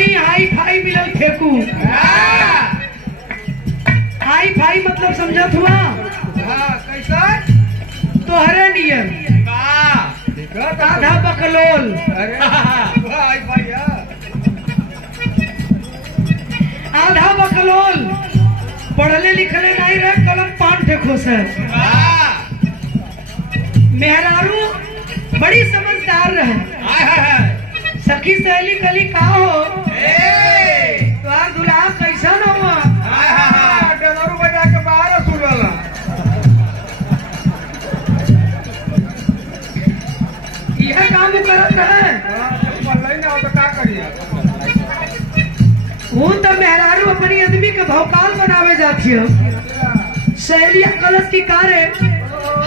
तनी hi fi मिलल फेंकू। हाई फाई मतलब समझत हुआ? कैसा तोहरे नियम आधा बकलोल। अरे भाई भाई आधा बकलोल पढ़ले लिखले नहीं रहे, कलम पान फेंको सर। मेहरारू बड़ी समझदार रहे। सखी सहेली कली का हो तो दुल्हा कैसा न हुआ? डलरू बजा के बाहर सुन वाला यह काम करत है। ना तो का करिए वो तो मेहरारू अपनी आदमी के भौकाल बनावे जाती हो। सहेली कलश की कारे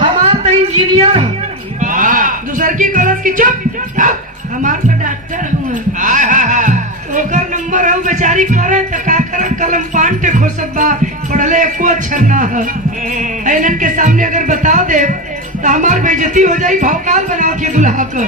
हमार तो इंजीनियर दूसर की कलश की चुप हमार तो डॉक्टर हूँ। ओकर नंबर है बेचारी करे तो का कर कलम पान टे खोसबा पढ़ले को अच्छा ना है। ऐलन के सामने अगर बता दे तो हमार बेइज्जती हो जाई। भौकाल बनाओ के दुल्हा को